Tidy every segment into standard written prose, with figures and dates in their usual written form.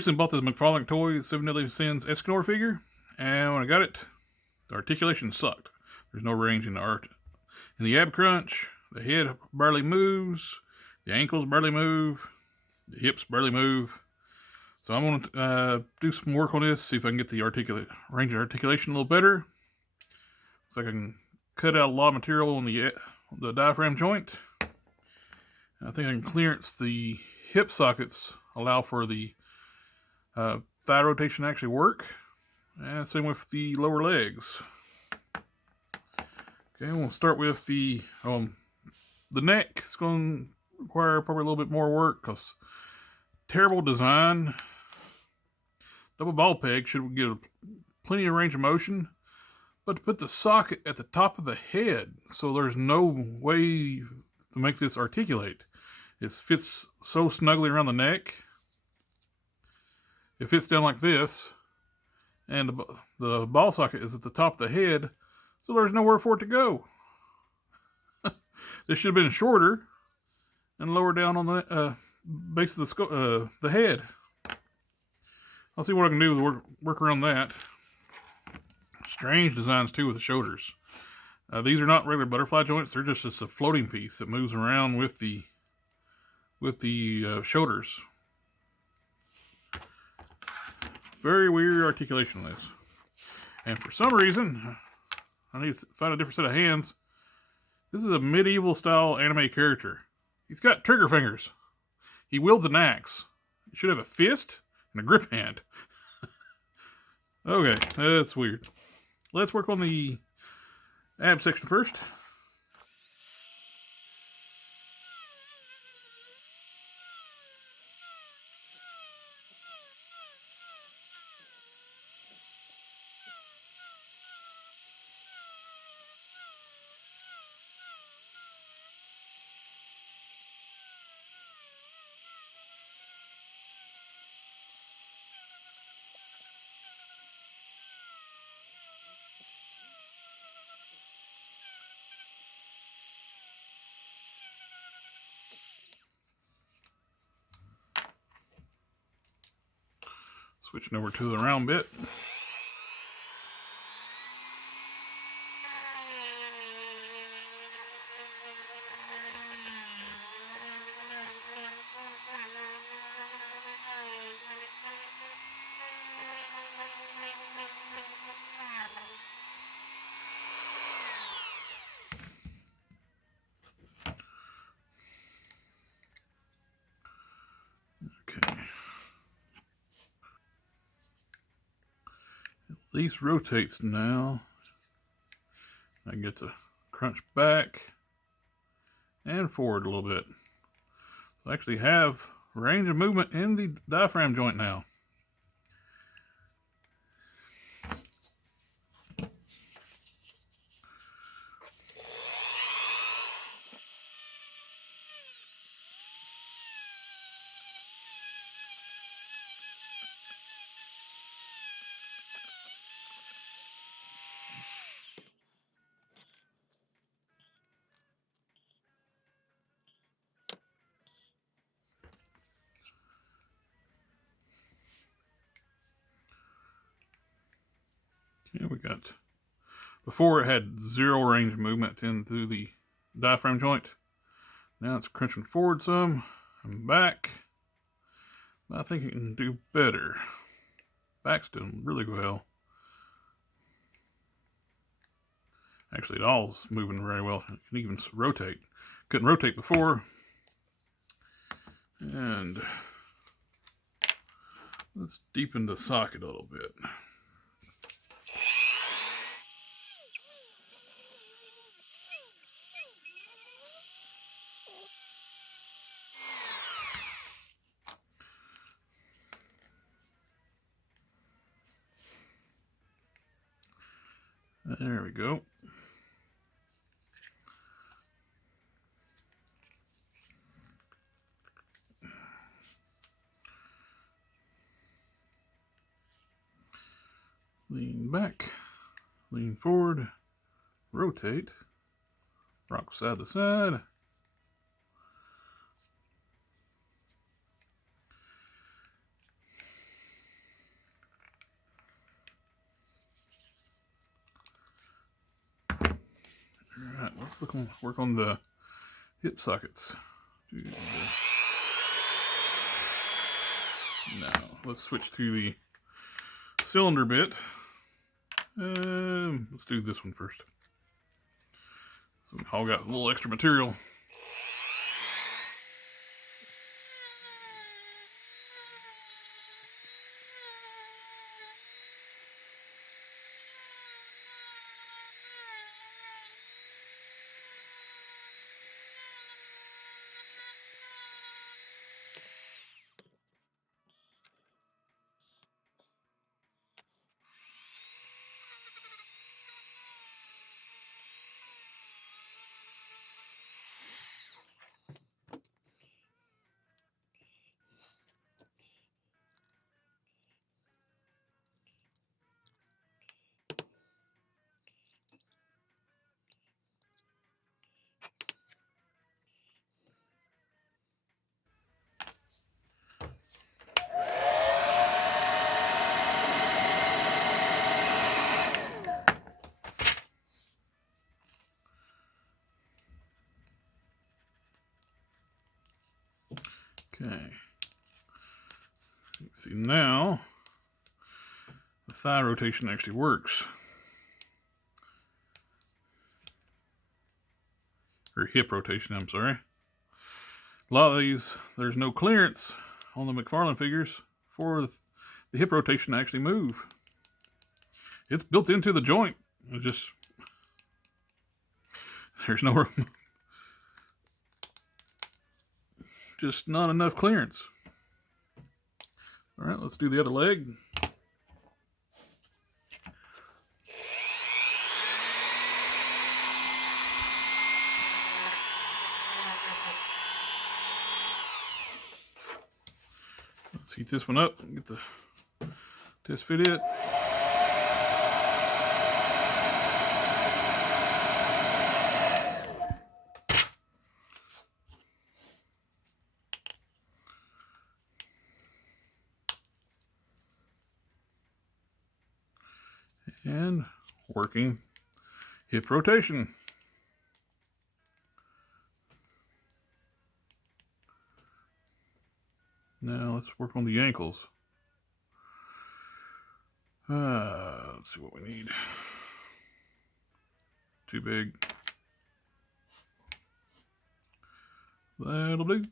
recently bought this McFarlane Toys 7 Deadly Sins Escanor figure, and when I got it, the articulation sucked. There's no range in the art. In the ab crunch, the head barely moves, the ankles barely move, the hips barely move. So I'm going to do some work on this, see if I can get the range of articulation a little better. So I can cut out a lot of material on the diaphragm joint. I think I can clearance the hip sockets, allow for the thigh rotation to actually work. And same with the lower legs. Okay, we'll start with the neck. It's going to require probably a little bit more work because terrible design. Double ball peg should give plenty of range of motion, but to put the socket at the top of the head, so there's no way to make this articulate. It fits so snugly around the neck. It fits down like this, and the ball socket is at the top of the head, so there's nowhere for it to go. This should have been shorter and lower down on the base of the head. I'll see what I can do to work around that. Strange designs too with the shoulders. These are not regular butterfly joints. They're just a floating piece that moves around with the shoulders. Very weird articulation on this. And for some reason, I need to find a different set of hands. This is a medieval style anime character. He's got trigger fingers. He wields an axe. He should have a fist and a grip hand. Okay, that's weird. Let's work on the ab section first. Switching over to the round bit. Okay. At least rotates now. I can get to crunch back and forward a little bit. So I actually have range of movement in the diaphragm joint now. Yeah, we got, before it had zero range of movement in through the diaphragm joint. Now it's crunching forward some and back. I think it can do better. Back's doing really well. Actually, it all's moving very well. It can even rotate. Couldn't rotate before. And let's deepen the socket a little bit. There we go. Lean back, lean forward, rotate, rock side to side. let's work on the hip sockets. Now, let's switch to the cylinder bit. Let's do this one first. So we all got a little extra material. Okay. See, now the thigh rotation actually works. Or hip rotation, I'm sorry. A lot of these, there's no clearance on the McFarlane figures for the hip rotation to actually move. It's built into the joint. It's just, there's no room. Just not enough clearance. All right, let's do the other leg. Let's heat this one up and get the test fit it. And working hip rotation. Now let's work on the ankles. Let's see what we need. Too big. That'll do.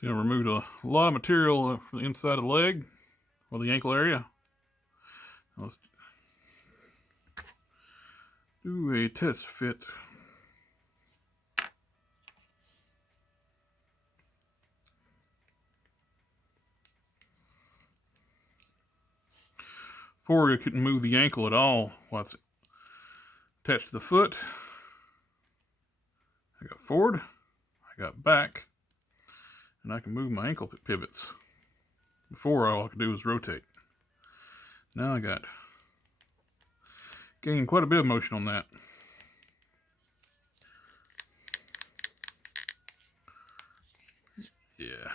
See, I removed a lot of material from the inside of the leg, or the ankle area. Now let's do a test fit. Before, you couldn't move the ankle at all while it's attached to the foot. I got forward, I got back, and I can move my ankle pivots. Before, all I could do was rotate. Now I got gained quite a bit of motion on that. Yeah.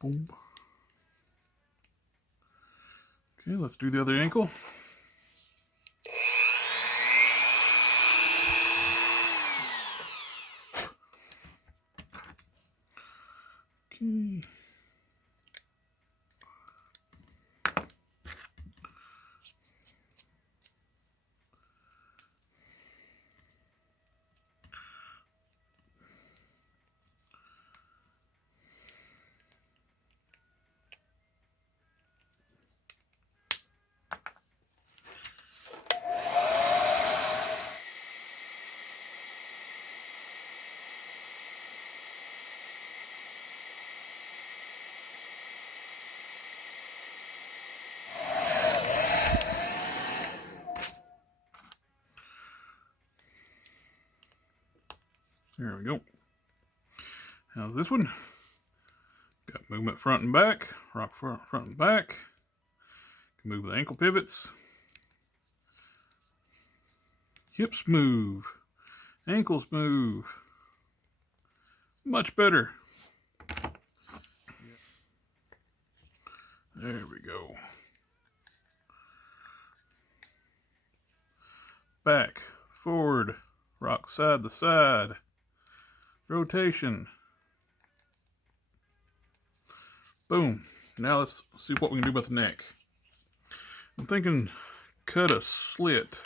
Boom. Okay, let's do the other ankle. Okay. How's this one? Got movement front and back, rock front and back. Can move with ankle pivots. Hips move. Ankles move. Much better. There we go. Back, forward, rock side to side. Rotation. Boom. Now let's see what we can do about the neck. I'm thinking cut a slit.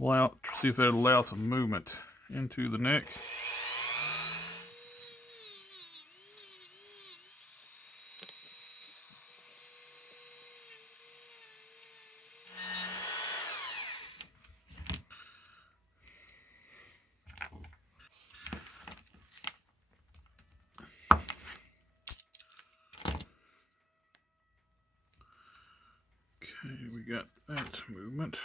See if that allows some movement into the neck. Okay, we got that movement.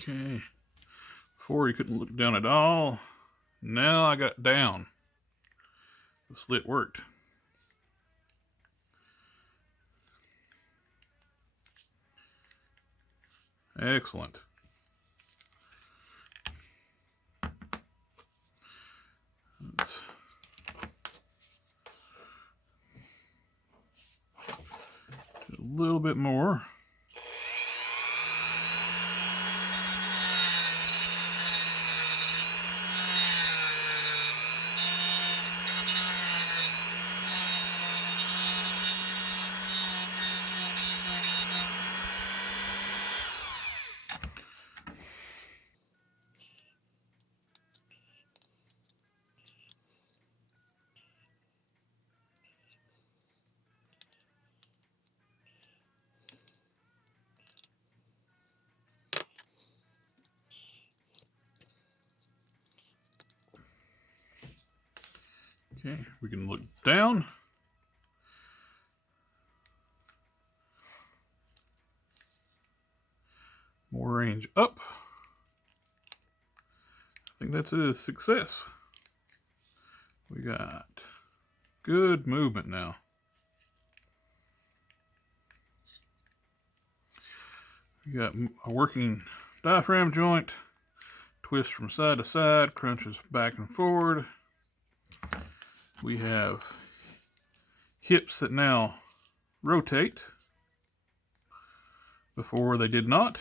Okay, before you couldn't look down at all. Now I got down. The slit worked. Excellent. Let's do a little bit more. Okay, we can look down. More range up. I think that's a success. We got good movement now. We got a working diaphragm joint, twist from side to side, crunches back and forward. We have hips that now rotate. Before they did not.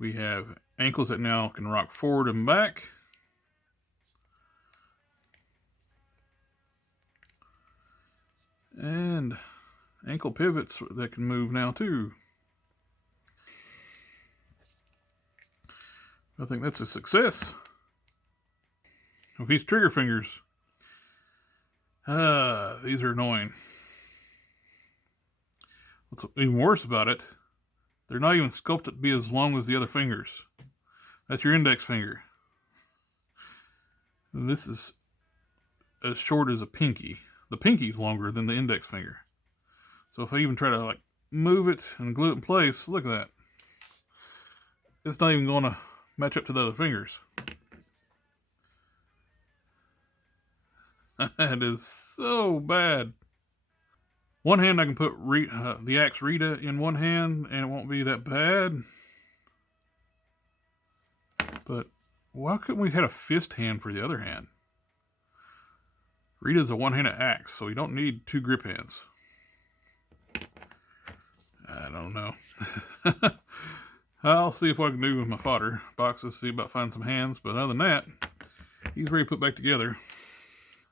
We have ankles that now can rock forward and back. And ankle pivots that can move now too. I think that's a success. With these trigger fingers, these are annoying. What's even worse about it, they're not even sculpted to be as long as the other fingers. That's your index finger. And this is as short as a pinky. The pinky's longer than the index finger. So if I even try to like move it and glue it in place, look at that. It's not even going to match up to the other fingers. That is so bad. One hand I can put the axe Rhitta in one hand and it won't be that bad. But why couldn't we have a fist hand for the other hand? Rhitta's a one-handed axe, so you don't need two grip hands. I don't know. I'll see if what I can do with my fodder boxes, see about finding some hands. But other than that, he's ready to put back together.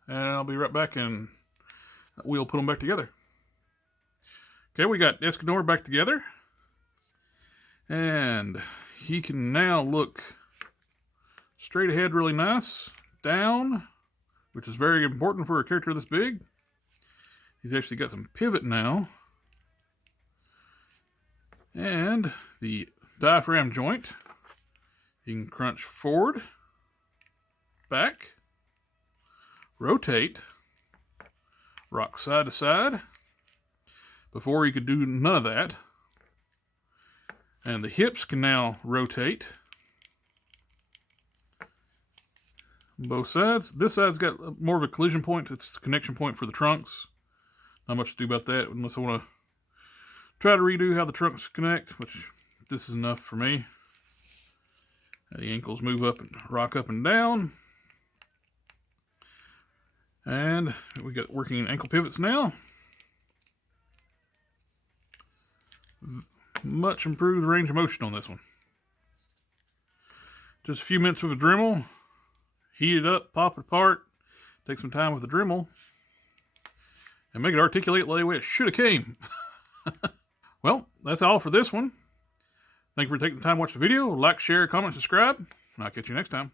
And I'll be right back and we'll put them back together. Okay, we got Escanor back together. And he can now look straight ahead really nice. Down, which is very important for a character this big. He's actually got some pivot now. And the diaphragm joint. You can crunch forward, back, rotate, rock side to side, Before you could do none of that. And the hips can now rotate. Both sides. This side's got more of a collision point. It's the connection point for the trunks. Not much to do about that unless I want to try to redo how the trunks connect, which this is enough for me. The ankles move up and rock up and down. And we got working ankle pivots now. Much improved range of motion on this one. Just a few minutes with a Dremel. Heat it up, pop it apart, take some time with the Dremel, and make it articulate the way it should have came. Well, that's all for this one. Thank you for taking the time to watch the video. Like, share, comment, subscribe, and I'll catch you next time.